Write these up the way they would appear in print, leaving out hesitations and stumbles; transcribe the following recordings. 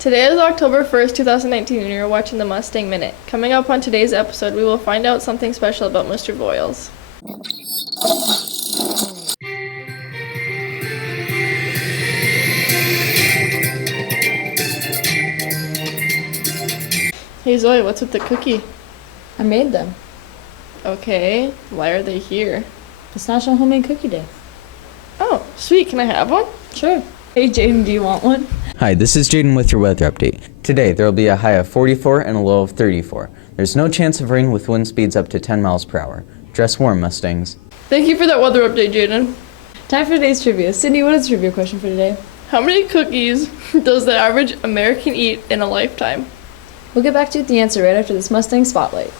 Today is October 1st, 2019, and you're watching the Mustang Minute. Coming up on today's episode, we will find out something special about Mr. Voiles. Hey Zoe, what's with the cookie? I made them. Okay, why are they here? It's National Homemade Cookie Day. Oh, sweet, can I have one? Sure. Hey Jaden, do you want one? Hi, this is Jaden with your weather update. Today, there will be a high of 44 and a low of 34. There's no chance of rain with wind speeds up to 10 miles per hour. Dress warm, Mustangs. Thank you for that weather update, Jaden. Time for today's trivia. Sydney, what is the trivia question for today? How many cookies does the average American eat in a lifetime? We'll get back to the answer right after this Mustang Spotlight.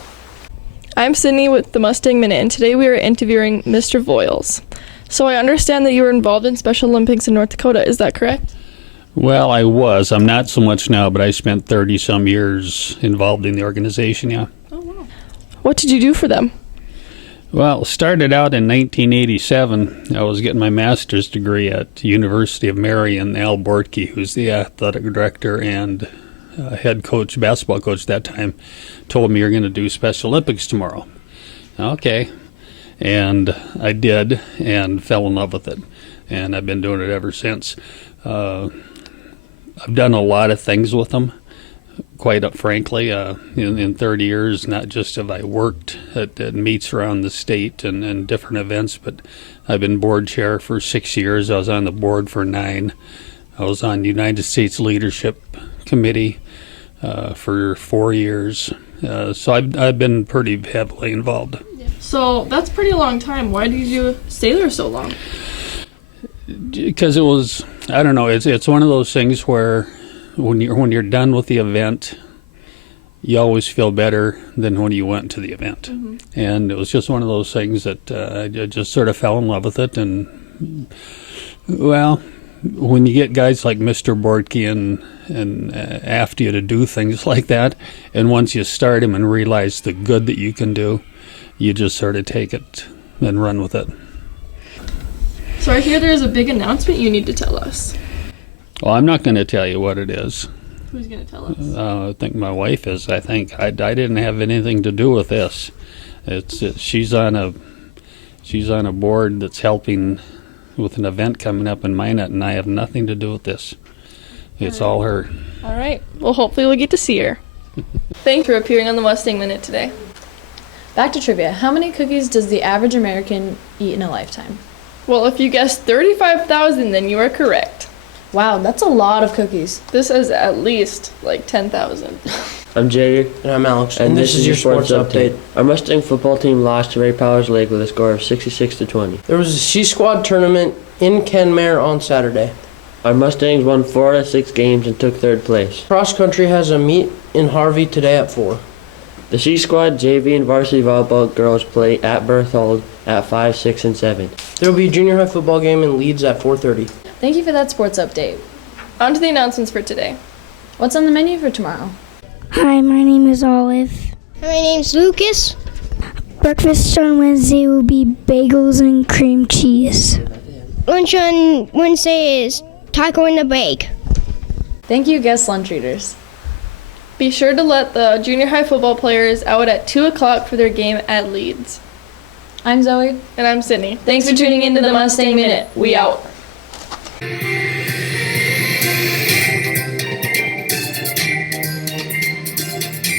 I'm Sydney with the Mustang Minute, and today we are interviewing Mr. Voiles. So I understand that you were involved in Special Olympics in North Dakota, is that correct? Well, I was. I'm not so much now, but I spent 30-some years involved in the organization, yeah. Oh, wow. What did you do for them? Well, started out in 1987. I was getting my master's degree at University of Mary, and Al Bortke, who's the athletic director and head coach, basketball coach at that time, told me you're going to do Special Olympics tomorrow. Okay. And I did and fell in love with it. And I've been doing it ever since. I've done a lot of things with them, quite frankly. In 30 years, not just have I worked at meets around the state and different events, but I've been board chair for 6 years. I was on the board for 9. I was on the United States Leadership Committee for 4 years. So I've been pretty heavily involved. So that's a pretty long time. Why did you stay there so long? Because it was, I don't know, it's one of those things where when you're done with the event, you always feel better than when you went to the event. Mm-hmm. And it was just one of those things that I just sort of fell in love with it. And, well, when you get guys like Mr. Bortke and after you to do things like that, and once you start them and realize the good that you can do, you just sort of take it and run with it. So I hear there's a big announcement you need to tell us. Well, I'm not going to tell you what it is. Who's going to tell us? I think my wife is. I think I didn't have anything to do with this. She's on a board that's helping with an event coming up in Minot, and I have nothing to do with this. It's all her. All right. Well, hopefully we'll get to see her. Thanks for appearing on the Mustang Minute today. Back to trivia. How many cookies does the average American eat in a lifetime? Well, if you guessed 35,000, then you are correct. Wow, that's a lot of cookies. This is at least like 10,000. I'm Jager. And I'm Alex. And this is your sports update. Our Mustang football team lost to Ray Powers Lake with a score of 66-20. There was a C-Squad tournament in Kenmare on Saturday. Our Mustangs won 4 out of 6 games and took 3rd place. Cross country has a meet in Harvey today at 4. The C-Squad, JV, and varsity volleyball girls play at Berthold at 5, 6, and 7. There will be a junior high football game in Leeds at 4:30. Thank you for that sports update. On to the announcements for today. What's on the menu for tomorrow? Hi, my name is Olive. My name's Lucas. Breakfast on Wednesday will be bagels and cream cheese. Lunch on Wednesday is taco in the bag. Thank you, guest lunch readers. Be sure to let the junior high football players out at 2 o'clock for their game at Leeds. I'm Zoe. And I'm Sydney. Thanks for tuning into the Mustang Minute. We out.